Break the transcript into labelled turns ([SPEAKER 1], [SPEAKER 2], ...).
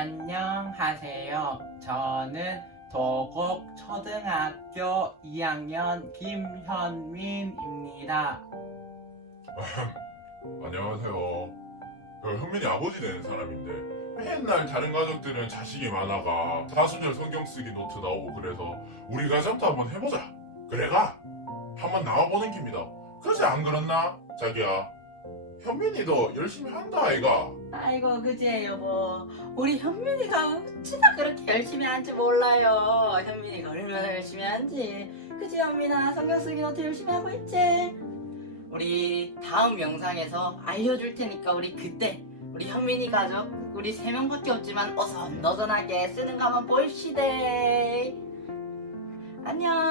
[SPEAKER 1] 안녕하세요. 저는 도곡 초등학교 2학년 김현민입니다.
[SPEAKER 2] 안녕하세요. 그 현민이 아버지 되는 사람인데 맨날 다른 가족들은 자식이 많아가 사순절 성경 쓰기 노트 나오고 그래서 우리 가정도 한번 해보자. 그래가 한번 나와보는 김이다. 그지 안 그렇나 자기야? 현민이도 열심히 한다 아이가.
[SPEAKER 3] 아이고 그지 여보. 우리 현민이가 어찌나 그렇게 열심히 하는지 몰라요. 현민이가 얼마나 열심히 하는지. 그지 현민아 성경 쓰기 노트 열심히 하고 있지? 우리 다음 영상에서 알려줄 테니까 우리 그때 우리 현민이 가족 우리 세 명밖에 없지만 어선너선하게 쓰는 거 한번 봅시다 안녕